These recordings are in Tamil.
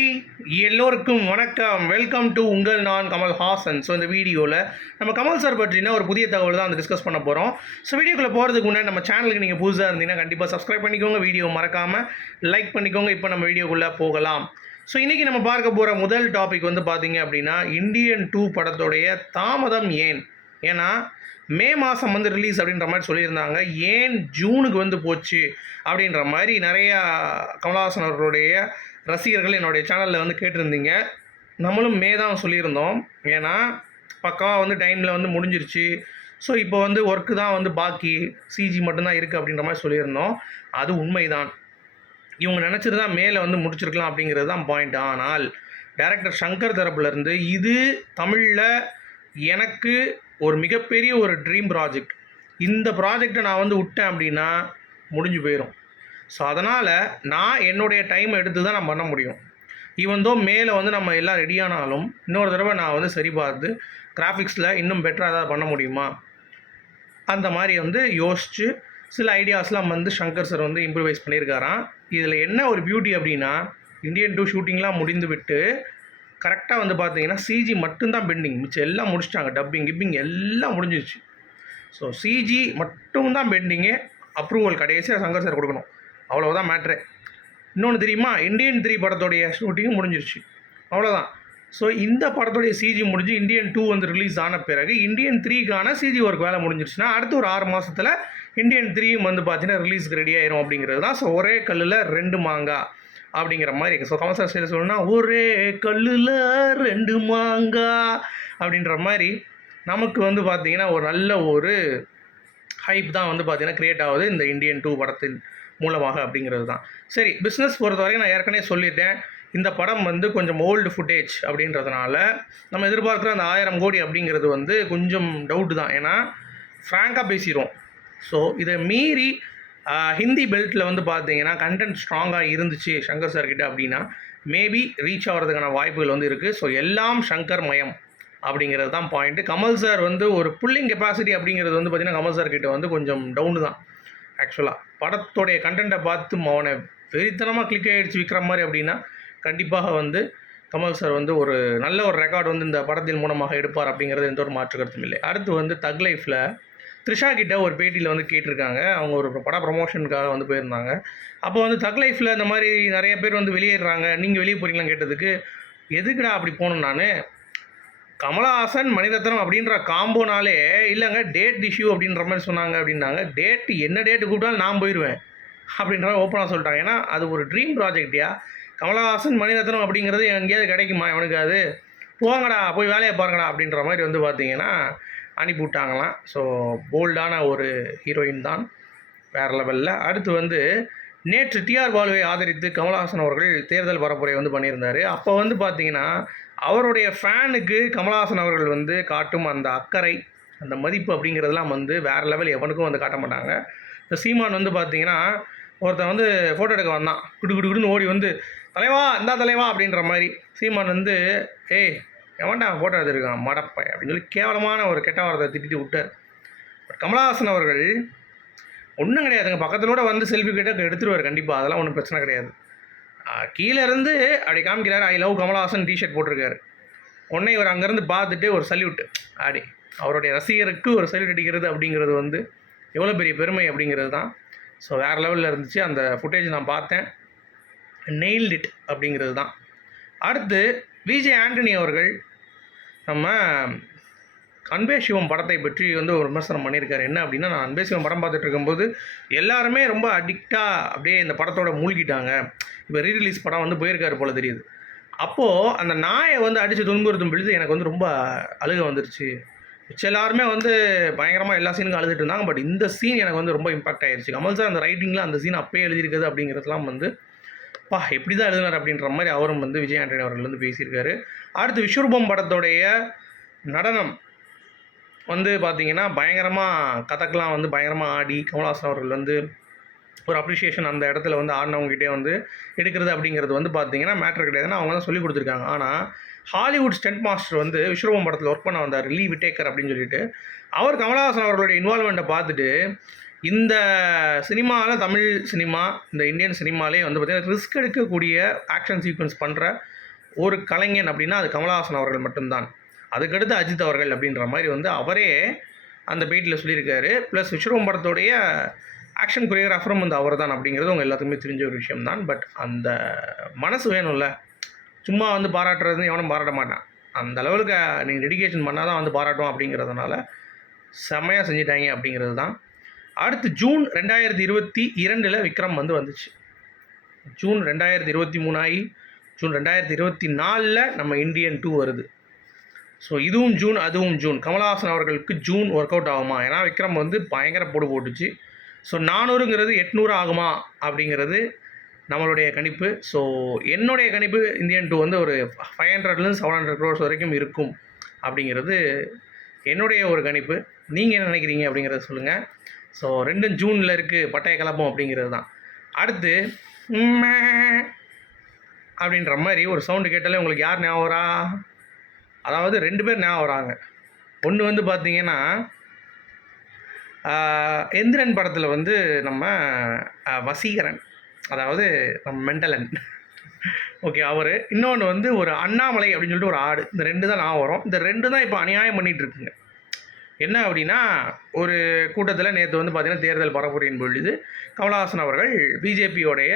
ஹாய் எல்லோருக்கும் வணக்கம். வெல்கம் டு உங்கள் நான் கமல் ஹாசன். ஸோ இந்த வீடியோவில் நம்ம கமல் சார் பற்றின ஒரு புதிய தகவல் தான் வந்து டிஸ்கஸ் பண்ண போகிறோம் ஸோ வீடியோக்குள்ளே போகிறதுக்கு முன்னாடி நம்ம சேனலுக்கு நீங்கள் புதுசாக இருந்தீங்கன்னா கண்டிப்பாக சப்ஸ்கிரைப் பண்ணிக்கோங்க. வீடியோ மறக்காமல் லைக் பண்ணிக்கோங்க. இப்போ நம்ம வீடியோக்குள்ளே போகலாம். ஸோ இன்றைக்கி நம்ம பார்க்க போகிற முதல் டாபிக் வந்து பார்த்தீங்க அப்படின்னா இந்தியன் டூ படத்துடைய தாமதம் ஏன்? ஏன்னா மே மாதம் வந்து ரிலீஸ் அப்படின்ற மாதிரி சொல்லியிருந்தாங்க. ஏன் ஜூனுக்கு வந்து போச்சு அப்படின்ற மாதிரி நிறையா கமலஹாசன் அவர்களுடைய ரசிகர்கள் என்னுடைய சேனலில் வந்து கேட்டிருந்தீங்க. நம்மளும் மே தான் சொல்லியிருந்தோம். ஏன்னா பக்காவாக வந்து டைமில் வந்து முடிஞ்சிருச்சு. ஸோ இப்போ வந்து ஒர்க்கு தான் வந்து பாக்கி. சிஜி மட்டும்தான் இருக்குது அப்படின்ற மாதிரி சொல்லியிருந்தோம். அது உண்மைதான். இவங்க நினச்சது தான் மேலே வந்து முடிச்சிருக்கலாம் அப்படிங்கிறது தான் பாயிண்ட் ஆனால் டேரக்டர் சங்கர் தரப்புலேருந்து இது தமிழில் எனக்கு ஒரு மிகப்பெரிய ஒரு ட்ரீம் ப்ராஜெக்ட் இந்த ப்ராஜெக்டை நான் வந்து விட்டேன் அப்படின்னா முடிஞ்சு போயிடும் ஸோ அதனால் நான் என்னுடைய டைம் எடுத்து தான் நான் பண்ண முடியும். ஈவன் தோ மேலே வந்து நம்ம எல்லாம் ரெடியானாலும் இன்னொரு தடவை நான் வந்து சரி பார்த்து கிராஃபிக்ஸில் இன்னும் பெட்டராக ஏதாவது பண்ண முடியுமா? அந்த மாதிரி வந்து யோசித்து சில ஐடியாஸ்லாம் வந்து சங்கர் சார் வந்து இம்ப்ரூவைஸ் பண்ணியிருக்காராம் இதில் என்ன ஒரு பியூட்டி அப்படின்னா இந்தியன் டூ ஷூட்டிங்லாம் முடிந்து விட்டு கரெக்டாக வந்து பார்த்தீங்கன்னா சிஜி மட்டும்தான் பெண்டிங் மிச்சம் எல்லாம் முடிச்சிட்டாங்க. டப்பிங் கிப்பிங் எல்லாம் முடிஞ்சிச்சு ஸோ சிஜி மட்டும்தான் பெண்டிங்கு அப்ரூவல் கடைசியாக சங்கர் சார் கொடுக்கணும். அவ்வளோதான் மேட்ரு இன்னொன்று தெரியுமா? இந்தியன் த்ரீ படத்தோடைய ஷூட்டிங்கும் முடிஞ்சிருச்சு. அவ்வளோதான் ஸோ இந்த படத்துடைய சிஜி முடிஞ்சு இந்தியன் டூ வந்து ரிலீஸ் ஆன பிறகு இந்தியன் த்ரீக்கான சிஜி ஒர்க் வேலை முடிஞ்சிருச்சுன்னா அடுத்து ஒரு ஆறு மாதத்தில் இந்தியன் த்ரீயும் வந்து பார்த்தீங்கன்னா ரிலீஸ்க்கு ரெடி ஆயிரும் அப்படிங்கிறது தான். ஸோ ஒரே கல்லில் ரெண்டு மாங்காய் அப்படிங்கிற மாதிரி இருக்குது ஸோ கமல்சார் ஸ்டைலில் சொல்லணும்னா ஒரே கல்லில் ரெண்டு மாங்காய் அப்படின்ற மாதிரி நமக்கு வந்து பார்த்திங்கன்னா ஒரு நல்ல ஒரு ஹைப் தான் வந்து பார்த்திங்கன்னா க்ரியேட் ஆகுது இந்த இந்தியன் டூ படத்தின் மூலமாக அப்படிங்கிறது தான். சரி பிஸ்னஸ் பொறுத்த வரைக்கும் நான் ஏற்கனவே சொல்லிட்டேன். இந்த படம் வந்து கொஞ்சம் ஓல்டு ஃபுட்டேஜ் அப்படின்றதுனால நம்ம எதிர்பார்க்குற அந்த ஆயிரம் கோடி அப்படிங்கிறது வந்து கொஞ்சம் டவுட்டு தான். ஏன்னா ஃப்ராங்காக பேசிடுவோம் ஸோ இதை மீறி ஹிந்தி பெல்ட்டில் வந்து பார்த்தீங்கன்னா கண்டென்ட் ஸ்ட்ராங்காக இருந்துச்சு சங்கர் சார்கிட்ட அப்படின்னா மேபி ரீச் ஆகிறதுக்கான வாய்ப்புகள் வந்து இருக்குது ஸோ எல்லாம் சங்கர் மயம் அப்படிங்கிறது தான் பாயிண்ட்டு கமல் சார் வந்து ஒரு புல்லிங் கெப்பாசிட்டி அப்படிங்கிறது வந்து பார்த்திங்கன்னா கமல் சார் கிட்ட வந்து கொஞ்சம் டவுனு தான். ஆக்சுவலாக படத்தோடைய கண்டென்ட்டை பார்த்து அவனை வெறித்தனமாக கிளிக் ஆகிடுச்சு விற்கிற மாதிரி அப்படின்னா கண்டிப்பாக வந்து கமல் சார் வந்து ஒரு நல்ல ஒரு ரெக்கார்டு வந்து இந்த படத்தின் மூலமாக எடுப்பார் அப்படிங்கிறது எந்த ஒரு மாற்று கருத்தும் இல்லை. அடுத்து வந்து தக் லைஃப்பில் த்ரிஷா கிட்ட ஒரு பேட்டியில் வந்து கேட்டிருக்காங்க. அவங்க ஒரு பட ப்ரமோஷனுக்காக வந்து போயிருந்தாங்க. அப்போ வந்து தக் லைஃப்பில் இந்த மாதிரி நிறைய பேர் வந்து வெளியேறாங்க நீங்கள் வெளியே போகிறீங்களான்னு கேட்டதுக்கு எதுக்குடா அப்படி போகணும் நான்? கமலஹாசன் மணிரத்னம் அப்படின்ற காம்போனாலே இல்லைங்க டேட் இஷ்யூ அப்படின்ற மாதிரி சொன்னாங்க அப்படின்னாங்க. டேட் என்ன டேட்டு கூப்பிட்டாலும் நான் போயிடுவேன் அப்படின்ற ஓப்பனாக சொல்லிட்டாங்க. ஏன்னா அது ஒரு ட்ரீம் ப்ராஜெக்டியா கமலஹாசன் மணிரத்னம் அப்படிங்கிறது எங்கேயாவது கிடைக்குமா எவனுக்கு அது போங்கடா போய் வேலையை பாருங்கடா அப்படின்ற மாதிரி வந்து பார்த்தீங்கன்னா அனுப்பி விட்டாங்களாம். ஸோ போல்டான ஒரு ஹீரோயின் தான் வேறு லெவலில் அடுத்து வந்து நேற்று டிஆர் பாலுவை ஆதரித்து கமலஹாசன் அவர்கள் தேர்தல் பரப்புரை வந்து பண்ணியிருந்தார். அப்போ வந்து பார்த்தீங்கன்னா அவருடைய ஃபேனுக்கு கமலஹாசன் அவர்கள் வந்து காட்டும் அந்த அக்கறை அந்த மதிப்பு அப்படிங்கிறதெல்லாம் வந்து வேறு லெவல் எவனுக்கும் வந்து காட்ட மாட்டாங்க. இந்த சீமான் வந்து பார்த்தீங்கன்னா ஒருத்தன் வந்து ஃபோட்டோ எடுக்க வந்தான். குடு குடு குடுன்னு ஓடி வந்து தலைவா இந்தா தலைவா அப்படின்ற மாதிரி. சீமான் வந்து ஏய் எவன்டா ஃபோட்டோ எடுத்துருக்கான்? மடப்பை அப்படின்னு சொல்லி கேவலமான ஒரு கெட்ட வாரத்தை திட்டிட்டு விட்டார். பட் கமலஹாசன் அவர்கள் ஒன்றும் கிடையாதுங்க. பக்கத்துல வந்து செல்ஃபி கேட்டால் எடுத்துருவார் கண்டிப்பாக அதெல்லாம் ஒன்றும் பிரச்சனை கிடையாது. கீழே இருந்து அப்படி காமிக்கிறார் ஐ லவ் கமலஹாசன் டிஷர்ட் போட்டிருக்காரு. உடனே இவர் அங்கேருந்து பார்த்துட்டு ஒரு சல்யூட் அப்படி அவருடைய ரசிகருக்கு ஒரு சல்யூட் அடிக்கிறது அப்படிங்கிறது வந்து எவ்வளோ பெரிய பெருமை அப்படிங்கிறது தான். ஸோ வேறு லெவலில் இருந்துச்சு. அந்த ஃபுட்டேஜ் நான் பார்த்தேன். நெயில்ட் இட் அப்படிங்கிறது தான். அடுத்து விஜய் ஆண்டனி அவர்கள் நம்ம அன்பே சிவம் படத்தை பற்றி வந்து ஒரு விமர்சனம் பண்ணியிருக்காரு. என்ன அப்படின்னா நான் அன்பே சிவம் படம் பார்த்துட்டு இருக்கும்போது எல்லாருமே ரொம்ப அடிக்டாக அப்படியே இந்த படத்தோட மூழ்கிட்டாங்க. இப்போ ரீரிலீஸ் படம் வந்து போயிருக்காரு போல தெரியுது. அப்போது அந்த நாயை வந்து அடித்து துன்புறுத்தும் பொழுது எனக்கு வந்து ரொம்ப அழுக வந்துருச்சு. மிச்சம் எல்லாருமே வந்து பயங்கரமாக எல்லா சீனுக்கும் அழுதுட்டு இருந்தாங்க. பட் இந்த சீன் எனக்கு வந்து ரொம்ப இம்பாக்ட் ஆயிடுச்சு கமல் சார் அந்த ரைட்டிங்கில் அந்த சீன் அப்பயே எழுதியிருக்குது அப்படிங்கிறதுலாம் வந்து பா எப்படி தான் எழுதினார்? அப்படின்ற மாதிரி அவரும் வந்து விஜய் ஆண்டனி அவர்கள் வந்து பேசியிருக்காரு. அடுத்து விஸ்வரூபம் படத்தோடைய நடனம் வந்து பார்த்தீங்கன்னா பயங்கரமாக கதக்கெலாம் வந்து பயங்கரமாக ஆடி கமல்ஹாசன் அவர்கள் வந்து ஒரு அப்ரிஷியேஷன் அந்த இடத்துல வந்து ஆடினவங்ககிட்டே வந்து எடுக்கிறது அப்படிங்கிறது வந்து பார்த்தீங்கன்னா மேட்ரு கிடையாதுன்னா அவங்க தான் சொல்லி கொடுத்துருக்காங்க. ஆனால் ஹாலிவுட் ஸ்டென்ட் மாஸ்டர் வந்து விஸ்வரூபம் படத்தில் ஒர்க் பண்ண வந்தார். லீ விட்டேக்கர் அப்படின்னு சொல்லிட்டு. அவர் கமலஹாசன் அவர்களுடைய இன்வால்மெண்ட்டை பார்த்துட்டு இந்த சினிமாவில் தமிழ் சினிமா இந்த இந்தியன் சினிமாலே வந்து பார்த்திங்கன்னா ரிஸ்க் எடுக்கக்கூடிய ஆக்ஷன் சீக்வன்ஸ் பண்ணுற ஒரு கலைஞன் அப்படின்னா அது கமலஹாசன் அவர்கள் மட்டும்தான். அதுக்கடுத்து அஜித் அவர்கள் அப்படின்ற மாதிரி வந்து அவரே அந்த பேட்டியில் சொல்லியிருக்காரு. ப்ளஸ் விஸ்வரூபம் படத்தோடைய ஆக்ஷன் கொரியோகிராஃபரும் வந்து அவர் தான் அப்படிங்கிறது உங்கள் எல்லாத்துக்குமே தெரிஞ்ச ஒரு விஷயம் தான் பட் அந்த மனசு வேணும்ல. சும்மா வந்து பாராட்டுறது எவனும் பாராட்ட மாட்டான். அந்த லெவலுக்கு நீங்கள் டெடிக்கேஷன் பண்ணால் தான் வந்து பாராட்டும் அப்படிங்கிறதுனால செம்மையாக செஞ்சிட்டாங்க அப்படிங்கிறது தான் அடுத்து ஜூன் ரெண்டாயிரத்தி இருபத்தி இரண்டில் விக்ரம் வந்து வந்துச்சு. ஜூன் ரெண்டாயிரத்தி இருபத்தி மூணாகி ஜூன் ரெண்டாயிரத்தி இருபத்தி நாலில் நம்ம இந்தியன் டூ வருது. ஸோ இதுவும் ஜூன் அதுவும் ஜூன். கமலஹாசன் அவர்களுக்கு ஜூன் ஒர்க் அவுட் ஆகுமா? ஏன்னா விக்ரம் வந்து பயங்கர போடு போட்டுச்சு. ஸோ நானூறுங்கிறது எட்நூறு ஆகுமா அப்படிங்கிறது நம்மளுடைய கணிப்பு. ஸோ என்னுடைய கணிப்பு இந்தியன் டூ வந்து ஒரு ஃபைவ் ஹண்ட்ரட்லேருந்து செவன் ஹண்ட்ரட் க்ரோர்ஸ் வரைக்கும் இருக்கும் அப்படிங்கிறது என்னுடைய ஒரு கணிப்பு. நீங்கள் என்ன நினைக்கிறீங்க அப்படிங்கிறத சொல்லுங்கள் ஸோ ரெண்டும் ஜூனில் இருக்குது பட்டய கலப்பம் அப்படிங்கிறது தான். அடுத்து அப்படின்ற மாதிரி ஒரு சவுண்டு கேட்டாலே உங்களுக்கு யார் ஞாபகம் வரா? அதாவது ரெண்டு பேர் ஞாபகம் வராங்க. ஒன்று வந்து பார்த்தீங்கன்னா எந்திரன் படத்தில் வந்து நம்ம வசீகரன். அதாவது நம்ம மெண்டலன். ஓகே அவர். இன்னொன்று வந்து ஒரு அண்ணாமலை அப்படின்னு சொல்லிட்டு ஒரு ஆடு. இந்த ரெண்டு தான் நான் வரும். இந்த ரெண்டு தான் இப்போ அநியாயம் பண்ணிட்டு இருக்குங்க. என்ன அப்படின்னா ஒரு கூட்டத்தில் நேற்று வந்து பார்த்திங்கன்னா தேர்தல் பரப்புரையின் பொழுது கமலஹாசன் அவர்கள் பிஜேபியோடைய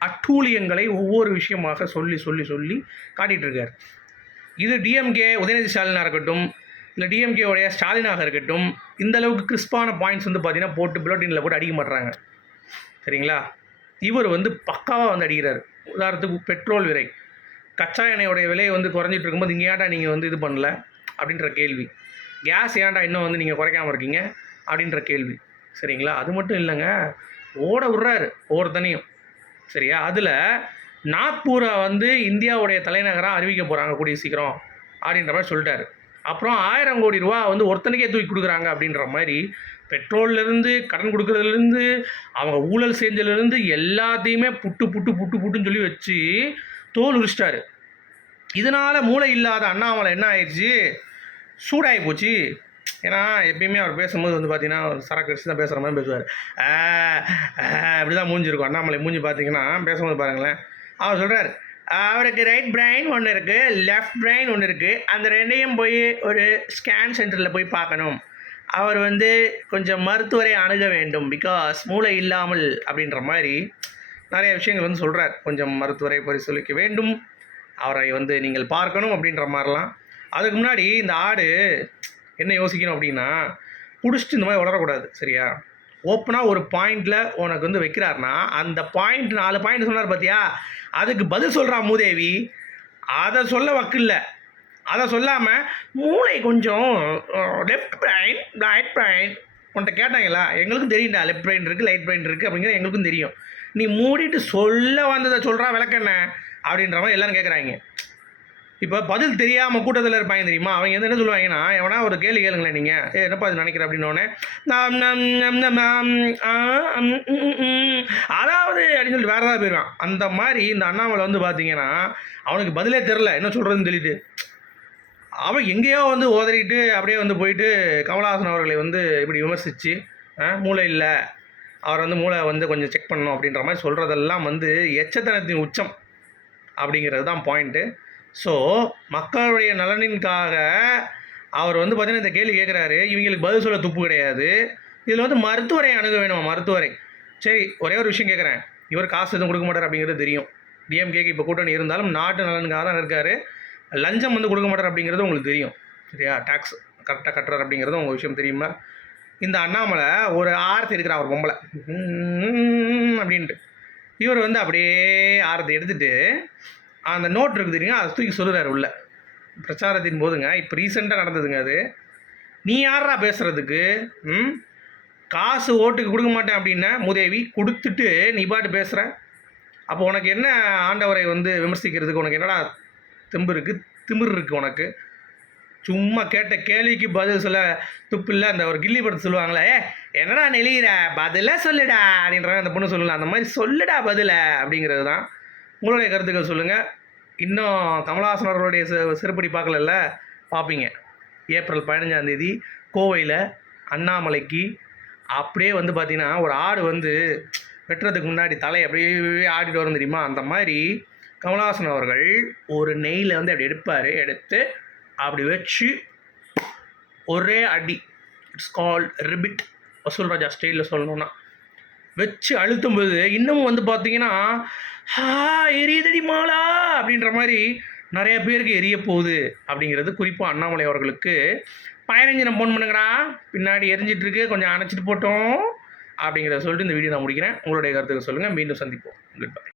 அட்டூழியங்களை ஒவ்வொரு விஷயமாக சொல்லி சொல்லி சொல்லி காட்டிகிட்டு இருக்கார். இது டிஎம்கே உதயநிதி ஸ்டாலினாக இருக்கட்டும் இல்லை டிஎம்கேவுடைய ஸ்டாலினாக இருக்கட்டும் இந்த அளவுக்கு கிறிஸ்பான பாயிண்ட்ஸ் வந்து பார்த்தீங்கன்னா போட்டு புல்லட்டினில் போட்டு அடிக்க மாட்டுறாங்க சரிங்களா? இவர் வந்து பக்காவாக வந்து அடிக்கிறார். உதாரணத்துக்கு பெட்ரோல் விலை. கச்சா எண்ணெயோடைய விலையை வந்து குறைஞ்சிட்டு இருக்கும்போது இங்கே ஏன்டா நீங்கள் வந்து இது பண்ணல? அப்படின்ற கேள்வி. கேஸ் ஏன்டா இன்னும் வந்து நீங்கள் குறைக்காமல் இருக்கீங்க? அப்படின்ற கேள்வி. சரிங்களா? அது மட்டும் இல்லைங்க. ஓட விட்றாரு ஒவ்வொருத்தனையும். சரியா? அதில் நாக்பூரை வந்து இந்தியாவுடைய தலைநகராக அறிவிக்க போகிறாங்க கூடிய சீக்கிரம் அப்படின்ற மாதிரி சொல்லிட்டாரு. அப்புறம் ஆயிரம் கோடி ரூபா வந்து ஒருத்தனுக்கே தூக்கி கொடுக்குறாங்க அப்படின்ற மாதிரி பெட்ரோல்லேருந்து கடன் கொடுக்குறதுலேருந்து அவங்க ஊழல் செஞ்சதுலேருந்து எல்லாத்தையுமே புட்டு புட்டு புட்டு புட்டுன்னு சொல்லி வச்சு தோல் உரிச்சிட்டாரு. இதனால் மூளை இல்லாத அண்ணாமலை என்ன ஆயிடுச்சு? சூடாகி போச்சு. ஏன்னா எப்பயுமே அவர் பேசும்போது வந்து பார்த்தீங்கன்னா சரக்கு அடிச்சு தான் பேசுகிற மாதிரி பேசுவார். இப்படி தான் மூஞ்சிருக்கும் அண்ணாமலை மூஞ்சி பார்த்தீங்கன்னா பேசும்போது பாருங்களேன். அவர் சொல்கிறார் அவருக்கு ரைட் பிரைன் ஒன்று இருக்குது லெஃப்ட் பிரைன் ஒன்று இருக்குது அந்த ரெண்டையும் போய் ஒரு ஸ்கேன் சென்டரில் போய் பார்க்கணும். அவர் வந்து கொஞ்சம் மருத்துவரை அணுக வேண்டும். பிகாஸ் மூளை இல்லாமல் அப்படின்ற மாதிரி நிறைய விஷயங்கள் வந்து சொல்கிறார் கொஞ்சம் மருத்துவரை பரிசீலிக்க வேண்டும். அவரை வந்து நீங்கள் பார்க்கணும் அப்படின்ற மாதிரிலாம். அதுக்கு முன்னாடி இந்த ஆடு என்ன யோசிக்கணும் அப்படின்னா பிடிச்சிட்டு இந்த மாதிரி வளரக்கூடாது சரியா? ஓப்பனாக ஒரு பாயிண்டில் உனக்கு வந்து வைக்கிறாருன்னா அந்த பாயிண்ட் நாலு பாயிண்ட் சொன்னார் பார்த்தியா அதுக்கு பதில் சொல்கிறான் மூதேவி. அதை சொல்ல வக்கில்ல அதை சொல்லாமல் மூளை கொஞ்சம் லெஃப்ட் பிரைன் ரைட் பிரைன் உன்ட்ட கேட்டாங்களா? எங்களுக்கும் தெரியும்டா லெஃப்ட் பிரைன் இருக்குது லைட் பிரைன் இருக்குது அப்படிங்கிறது எங்களுக்கும் தெரியும். நீ மூடிட்டு சொல்ல வந்ததை சொல்கிறா விளக்கண்ண அப்படின்ற மாதிரி எல்லோரும் கேட்குறாங்க இப்போ பதில் தெரியாமல் கூட்டத்தில் இருப்பாங்க தெரியுமா? அவங்க வந்து என்ன சொல்லுவாங்கன்னா எவனா ஒரு கேள்வி கேளுங்களேன் நீங்கள் ஏ என்னப்பா அது நினைக்கிற? அப்படின்னோடனே நான் அதாவது அப்படின்னு சொல்லிட்டு வேறு ஏதாவது போயிடுவான் அந்த மாதிரி இந்த அண்ணாமலை வந்து பார்த்தீங்கன்னா அவனுக்கு பதிலே தெரில என்ன சொல்கிறதுன்னு சொல்லிட்டு அவன் எங்கேயோ வந்து ஓதறிட்டு அப்படியே வந்து போயிட்டு கமலஹாசன் அவர்களை வந்து இப்படி விமர்சித்து மூளை இல்லை. அவர் வந்து மூளை வந்து கொஞ்சம் செக் பண்ணணும் அப்படின்ற மாதிரி சொல்கிறதெல்லாம் வந்து எச்சத்தனத்தின் உச்சம் அப்படிங்கிறது தான் பாயிண்ட்டு ஸோ மக்களுடைய நலனின்காக அவர் வந்து பார்த்தீங்கன்னா இந்த கேள்வி கேட்குறாரு இவங்களுக்கு பதில் சொல்ல துப்பு கிடையாது. இதில் வந்து மருத்துவரை அணுக வேணுமா? மருத்துவரை. சரி ஒரே ஒரு விஷயம் கேட்குறேன் இவர் காசு எதுவும் கொடுக்க மாட்டார் அப்படிங்கிறது தெரியும். டிஎம்கேக்கு இப்போ கூட்டணி இருந்தாலும் நாட்டு நலனுக்காக தான் இருக்கார். லஞ்சம் வந்து கொடுக்க மாட்டார் அப்படிங்கிறது உங்களுக்கு தெரியும். சரியா? டேக்ஸ் கரெக்டாக கட்டுறார் அப்படிங்கிறது உங்கள் விஷயம் தெரியுமா? இந்த அண்ணாமலை ஒரு ஆரத்தி எடுக்கிறான் ஒரு பொம்பளை. அப்படின்ட்டு. இவர் வந்து அப்படியே ஆரத்தை எடுத்துட்டு அந்த நோட் இருக்குது தெரியுங்க அதை தூக்கி சொல்லுறாரு உள்ள. பிரச்சாரத்தின் போதுங்க. இப்போ ரீசெண்டாக நடந்ததுங்க அது. நீ யாரா பேசுகிறதுக்கு ம்? காசு ஓட்டுக்கு கொடுக்க மாட்டேன் அப்படின்னா முதேவி கொடுத்துட்டு நீ பாட்டு பேசுகிற அப்போ உனக்கு என்ன ஆண்டவரை வந்து விமர்சிக்கிறதுக்கு? உனக்கு என்னடா தெம்பு இருக்குது திமிர் இருக்குது உனக்கு. சும்மா கேட்ட கேள்விக்கு பதில் சொல்ல துப்பு இல்லை. அந்த ஒரு கில்லி படத்தை சொல்லுவாங்களே ஏ என்னடா நெளிகிற பதிலாக சொல்லுடா அப்படின்ற அந்த பொண்ணு சொல்லலாம் அந்த மாதிரி சொல்லுடா பதில அப்படிங்கிறது தான். உங்களுடைய கருத்துக்கள் சொல்லுங்கள் இன்னும் கமலஹாசன் அவர்களுடைய செ- பார்க்கலல்ல? பார்ப்பீங்க. ஏப்ரல் பதினஞ்சாந்தேதி கோவையில் அண்ணாமலைக்கு அப்படியே வந்து பார்த்திங்கன்னா ஒரு ஆடு வந்து வெட்டுறதுக்கு முன்னாடி தலை அப்படியே ஆடிட்டு வரும் தெரியுமா? அந்த மாதிரி கமலஹாசன் அவர்கள் ஒரு நெய்யில் வந்து அப்படி எடுப்பார். எடுத்து அப்படி வச்சு ஒரே அடி. இட்ஸ் கால் ரிபிட் வசூல் ராஜா ஸ்டைலில் சொல்லணும்னா. வச்சு அழுத்தும் போது இன்னமும் வந்து பார்த்தீங்கன்னா ஹா எரியுதடி மாலா! அப்படின்ற மாதிரி நிறைய பேருக்கு எரிய போகுது அப்படிங்கிறது குறிப்பாக அண்ணாமலை அவர்களுக்கு. பயனஞ்சினம் ஃபோன் பண்ணுங்கடா. பின்னாடி எரிஞ்சிட்ருக்கு. கொஞ்சம் அணைச்சிட்டு போட்டோம். அப்படிங்கிறத சொல்லிட்டு இந்த வீடியோ நான் முடிக்கிறேன். உங்களுடைய கருத்துக்கு சொல்லுங்கள் மீண்டும் சந்திப்போம். Good bye